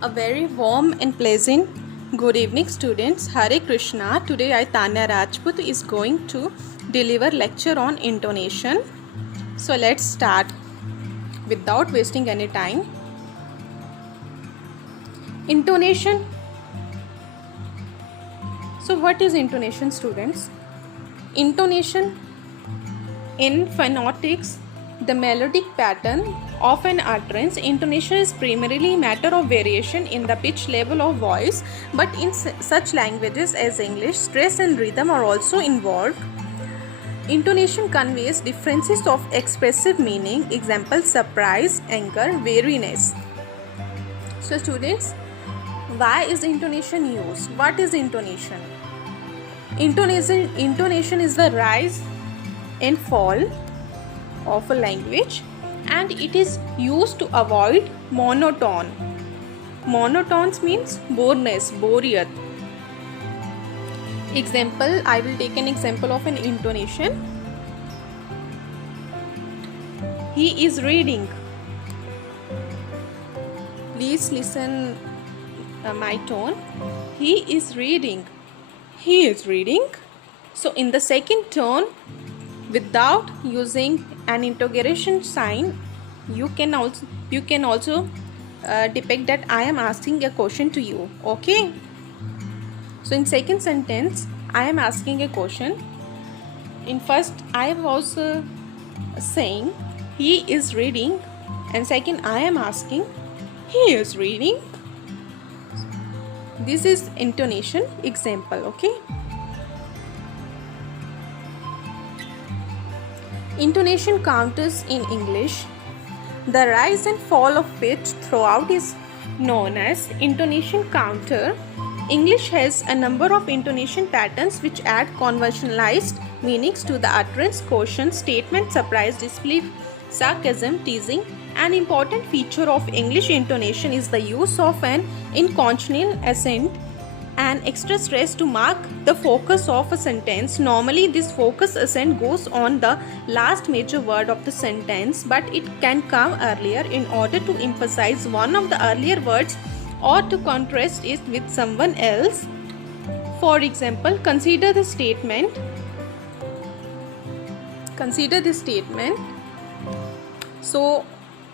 A very warm and pleasant good evening, students. Hare Krishna. Today I, Tanya Rajput, is going to deliver lecture on intonation. So let's start without wasting any time. Intonation. So what is intonation, students? Intonation in phonetics, the melodic pattern of an utterance. Intonation is primarily a matter of variation in the pitch level of voice, but in such languages as English, stress and rhythm are also involved. Intonation conveys differences of expressive meaning, example surprise, anger, weariness. So students, why is intonation used? What is intonation? Intonation is the rise and fall of a language, and it is used to avoid monotone. Monotones means boreness, boreat. Example, I will take an example of an intonation. He is reading. Please listen my tone. He is reading. He is reading. So in the second tone, without using an interrogation sign, you can also depict that I am asking a question to you. Okay. So in second sentence, I am asking a question. In first, I was saying he is reading, and second, I am asking he is reading. This is intonation example. Okay. Intonation counters in English. The rise and fall of pitch throughout is known as intonation counter. English has a number of intonation patterns which add conventionalized meanings to the utterance, caution, statement, surprise, disbelief, sarcasm, teasing. An important feature of English intonation is the use of an inconsonant accent and extra stress to mark the focus of a sentence. Normally, this focus accent goes on the last major word of the sentence, but it can come earlier in order to emphasize one of the earlier words or to contrast it with someone else. For example, consider the statement. Consider this statement. So,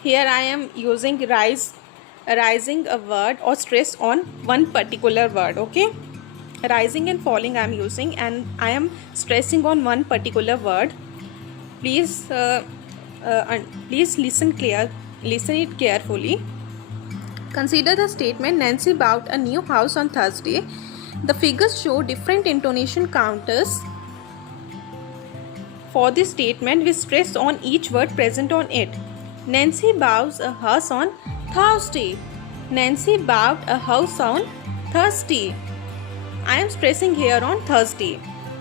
here I am using rising a word or stress on one particular word. Okay, rising and falling I am using, and I am stressing on one particular word. Please listen it carefully. Consider the statement, Nancy bought a new house on Thursday. The figures show different intonation counters for this statement with stress on each word present on it. Nancy bought a house on Thursday. Nancy bought a house on Thursday. I am stressing here on Thursday.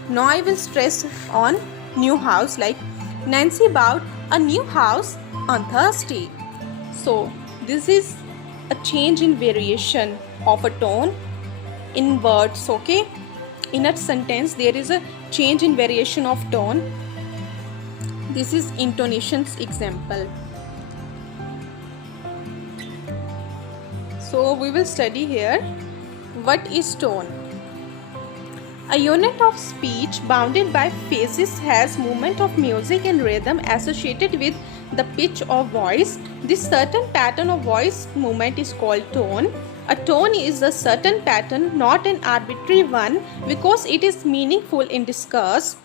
Now I will stress on new house, like Nancy bought a new house on Thursday. So this is a change in variation of a tone in words. Okay, in a sentence there is a change in variation of tone. This is intonations example. So we will study here what is tone. A unit of speech bounded by phases has movement of music and rhythm associated with the pitch of voice. This certain pattern of voice movement is called tone. A tone is a certain pattern, not an arbitrary one, because it is meaningful in discourse.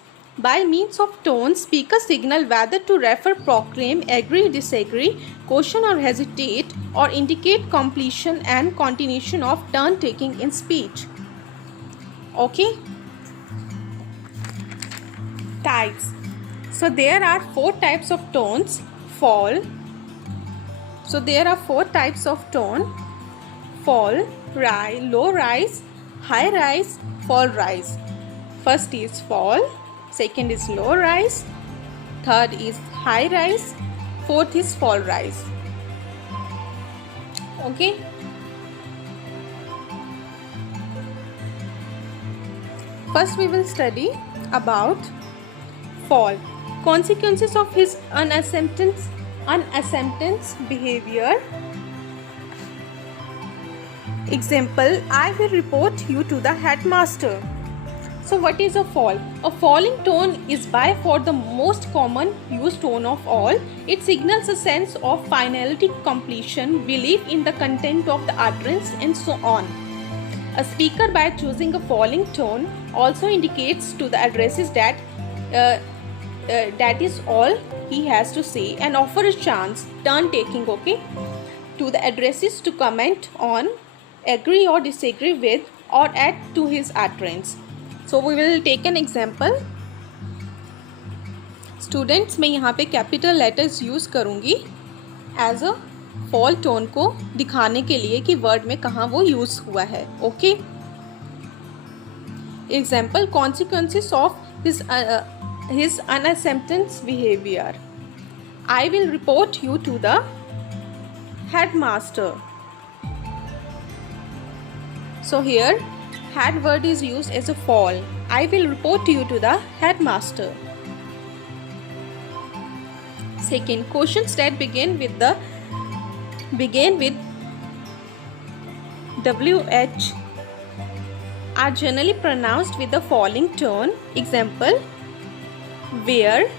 By means of tone, speakers signal whether to refer, proclaim, agree, disagree, caution or hesitate, or indicate completion and continuation of turn taking in speech. Okay. Types. So there are four types of tones. Fall. So there are four types of tone. Fall, rise, low rise, high rise, fall rise. First is fall. Second is low rise, third is high rise, fourth is fall rise. Okay. First we will study about fall. Consequences of his unacceptance behavior. Example, I will report you to the headmaster. So what is a fall? A falling tone is by far the most common used tone of all. It signals a sense of finality, completion, belief in the content of the utterance, and so on. A speaker, by choosing a falling tone, also indicates to the addressees that that is all he has to say, and offer a chance, turn taking, okay, to the addressees to comment on, agree or disagree with, or add to his utterance. So we will take an example. Students, मैं यहाँ पे capital letters use करूँगी as a fall tone को दिखाने के लिए कि word में कहाँ वो यूज़ हुआ है. Okay. Example, consequences of his unacceptance behavior. I will report you to the headmaster. So here head word is used as a fall. I will report you to the headmaster. Second, questions that begin with WH are generally pronounced with the falling tone. Example, where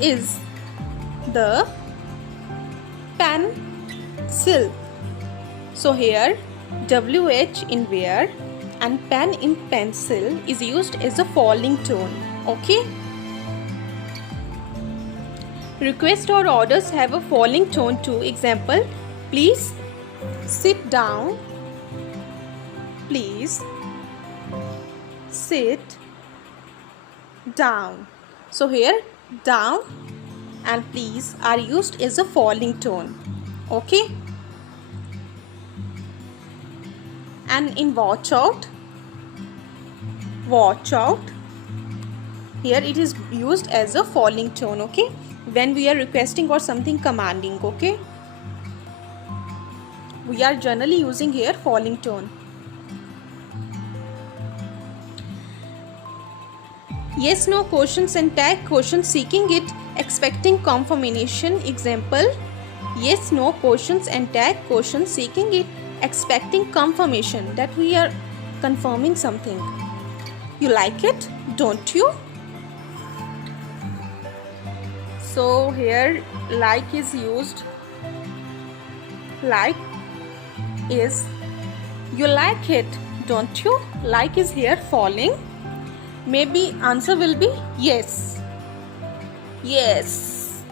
is the pencil? So here WH in where and pen in pencil is used as a falling tone. Okay. Request or orders have a falling tone too. Example, please sit down. Please sit down. So here down and please are used as a falling tone. Okay. And in watch out, here it is used as a falling tone. Okay, when we are requesting or something commanding. Okay, we are generally using here falling tone. Yes no questions and tag questions seeking it, expecting confirmation. Example, yes no questions and tag questions seeking it, expecting confirmation, that we are confirming something. You like it, don't you? So here like is used. Like is, you like it, don't you? Like is here falling. Maybe answer will be yes. Yes.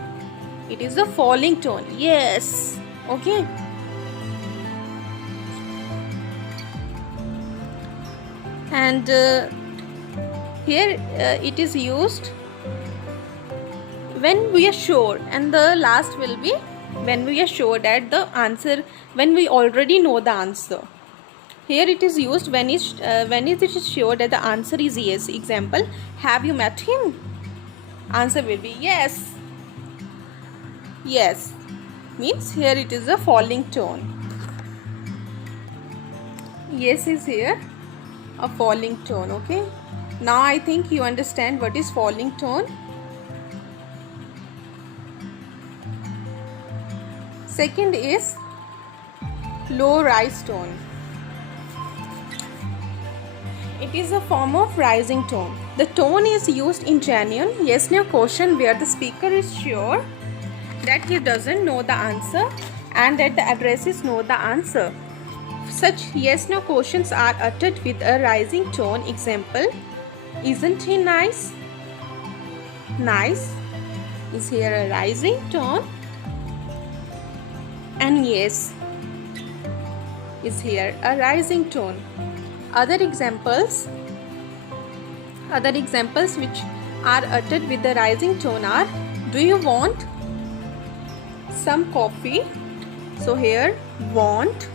It is a falling tone. Yes. Okay. And here it is used when we are sure, and the last will be when we are sure that the answer, when we already know the answer. Here it is used when it is sure that the answer is yes. Example, have you met him? Answer will be yes. Yes means here it is a falling tone. Yes is here a falling tone. Okay, now I think you understand what is falling tone. Second is low rise tone. It is a form of rising tone. The tone is used in genuine yes no question where the speaker is sure that he doesn't know the answer and that the addressees know the answer. Such yes no questions are uttered with a rising tone. Example, isn't he nice? Nice is here a rising tone, and yes is here a rising tone. Other examples which are uttered with the rising tone are, do you want some coffee? So here want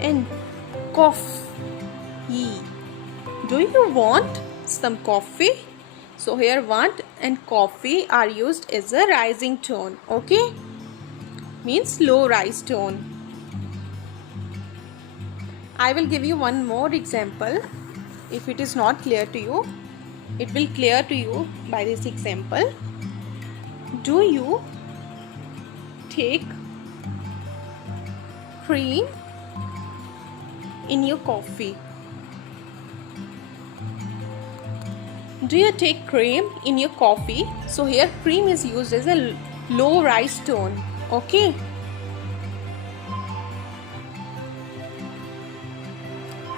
and coffee. Do you want some coffee? So here want and coffee are used as a rising tone. Okay, means low rise tone. I will give you one more example. If it is not clear to you, it will clear to you by this example. Do you take cream in your coffee? Do you take cream in your coffee? So here cream is used as a low rise tone. Okay.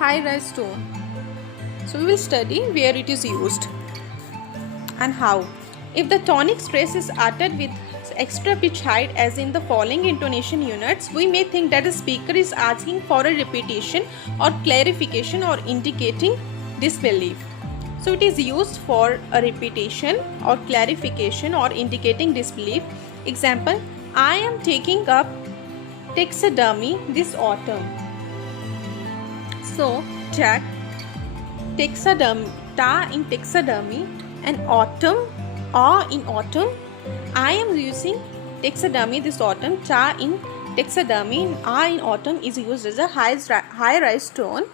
High rise tone. So we will study where it is used and how. If the tonic stress is uttered with extra pitch height as in the following intonation units, we may think that the speaker is asking for a repetition or clarification or indicating disbelief. So it is used for a repetition or clarification or indicating disbelief. Example, I am taking up taxidermy this autumn. So Jack, taxidermy, ta in taxidermy, and autumn, or in autumn. I am using taxidermy this autumn. Ta in taxidermy and a in autumn is used as a high rise tone.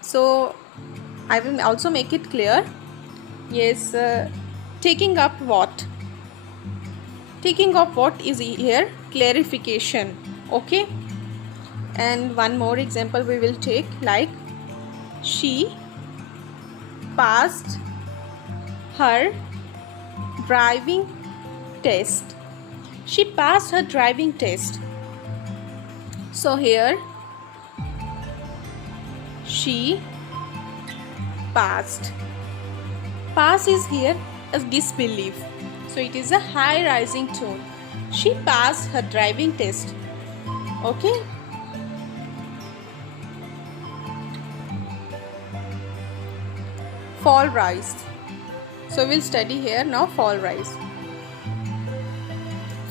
So I will also make it clear. Yes, taking up what? Taking up what is here? Clarification. Okay. And one more example we will take, like she passed her driving test. She passed her driving test. So here she passed. Pass is here as disbelief. So it is a high rising tone. She passed her driving test. Okay. Fall rise. So we'll study here now fall rise.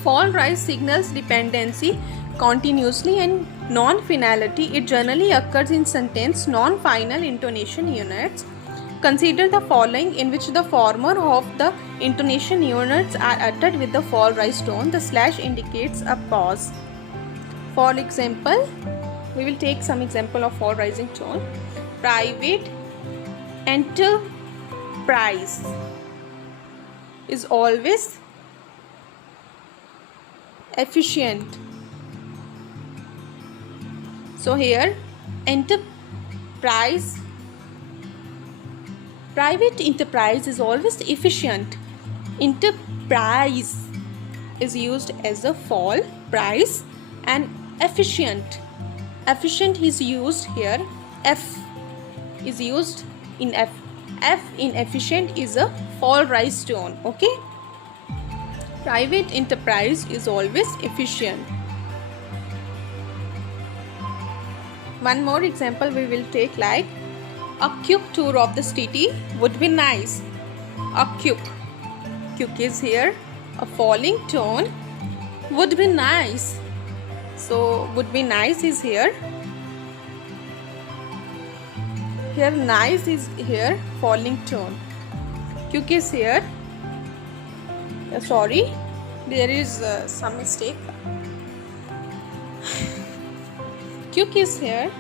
Fall rise signals dependency continuously and non-finality. It generally occurs in sentence non-final intonation units. Consider the following in which the former of the intonation units are uttered with the fall rise tone. The slash indicates a pause. For example, we will take some example of fall rising tone. Private enterprise is always efficient. So here enterprise, private enterprise is always efficient. Enterprise is used as a fall price, and efficient is used here. F is used in F. F in efficient is a fall rise tone. Okay. Private enterprise is always efficient. One more example we will take, like a quick tour of the city would be nice. A quick is here a falling tone. Would be nice. So would be nice is here. Here nice is here falling tone. Quick is here. Sorry, there is some mistake. Quick is here.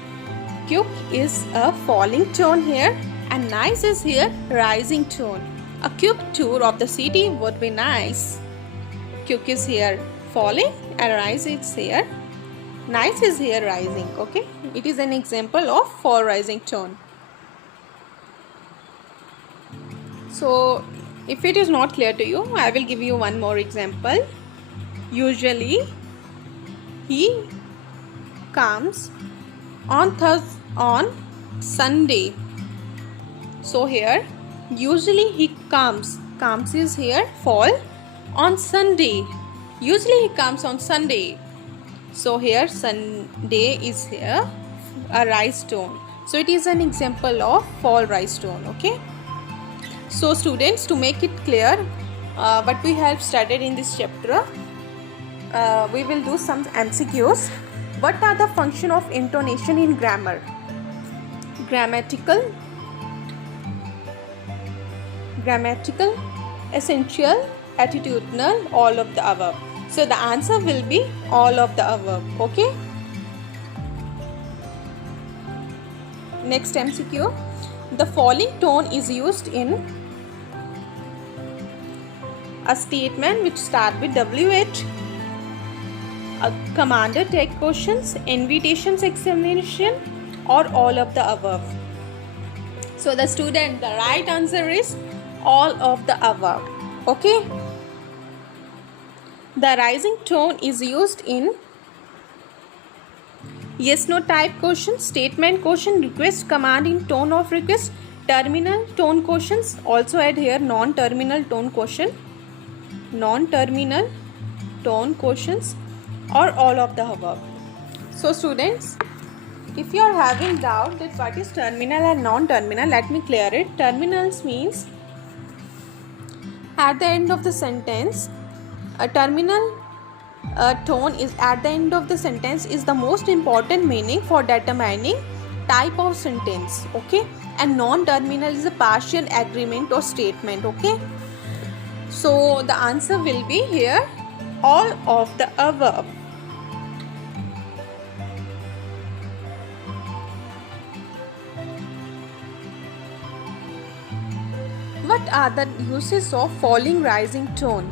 Quick is a falling tone here, and nice is here rising tone. A quick tour of the city would be nice. Quick is here falling and rise is here. Nice is here rising. Okay, it is an example of fall rising tone. So if it is not clear to you, I will give you one more example. Usually he comes on Sunday. So here usually he comes is here fall on Sunday. Usually he comes on Sunday. So here Sunday is here a rise tone. So it is an example of fall rise tone. Okay. So students, to make it clear what we have studied in this chapter, we will do some MCQs. What are the function of intonation in grammar? Grammatical, essential, attitudinal, all of the above. So the answer will be all of the above. Okay. Next MCQ. The falling tone is used in a statement which start with WH, commander take questions, invitations examination, or all of the above? So the student, the right answer is all of the above. Okay. The rising tone is used in yes no type question, statement question, request, command in tone of request, terminal tone questions. Also add here non-terminal tone question, non-terminal tone questions, or all of the above. So students, if you are having doubt that what is terminal and non-terminal, let me clear it. Terminals means at the end of the sentence, a terminal tone is at the end of the sentence is the most important meaning for determining type of sentence. Okay, and non-terminal is a partial agreement or statement. Okay, so the answer will be here all of the above. What are the uses of falling rising tone?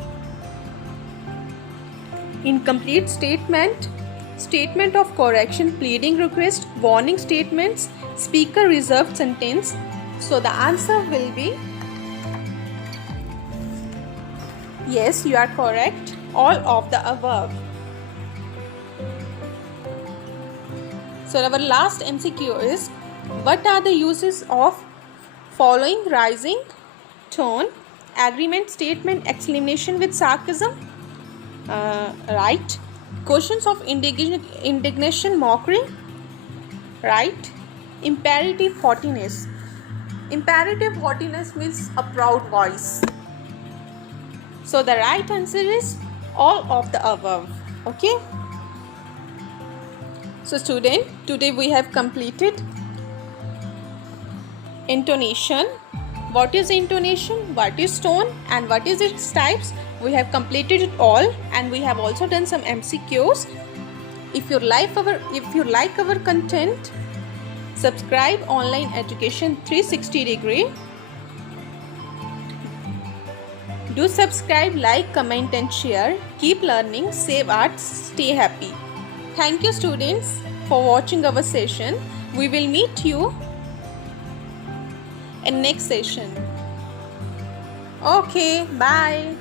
Incomplete statement, statement of correction, pleading request, warning statements, speaker reserved sentence. So the answer will be yes, you are correct, all of the above. So our last MCQ is, what are the uses of following rising tone? Agreement, statement, exclamation with sarcasm, right. Questions of indignation, mockery, right. Imperative haughtiness. Imperative haughtiness means a proud voice. So the right answer is all of the above. Okay. So student, today we have completed intonation. What is intonation, what is tone, and what is its types? We have completed it all, and we have also done some MCQs. If you like our content, subscribe Online Education 360-degree. Do subscribe, like, comment and share. Keep learning, save arts, stay happy. Thank you students for watching our session. We will meet you in next session. Okay, bye.